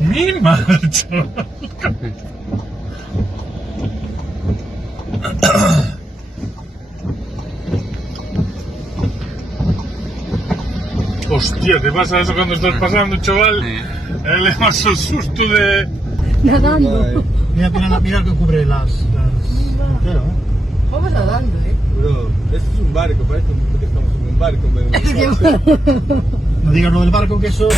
Mi marcha. Hostia, ¿te pasa eso cuando estás pasando, chaval? Le das el susto de... Nadando. Mira que cubre las... Entero, ¿eh? Vamos nadando, Bro, esto es un barco, parece que estamos en un barco. No digas lo del barco, que eso...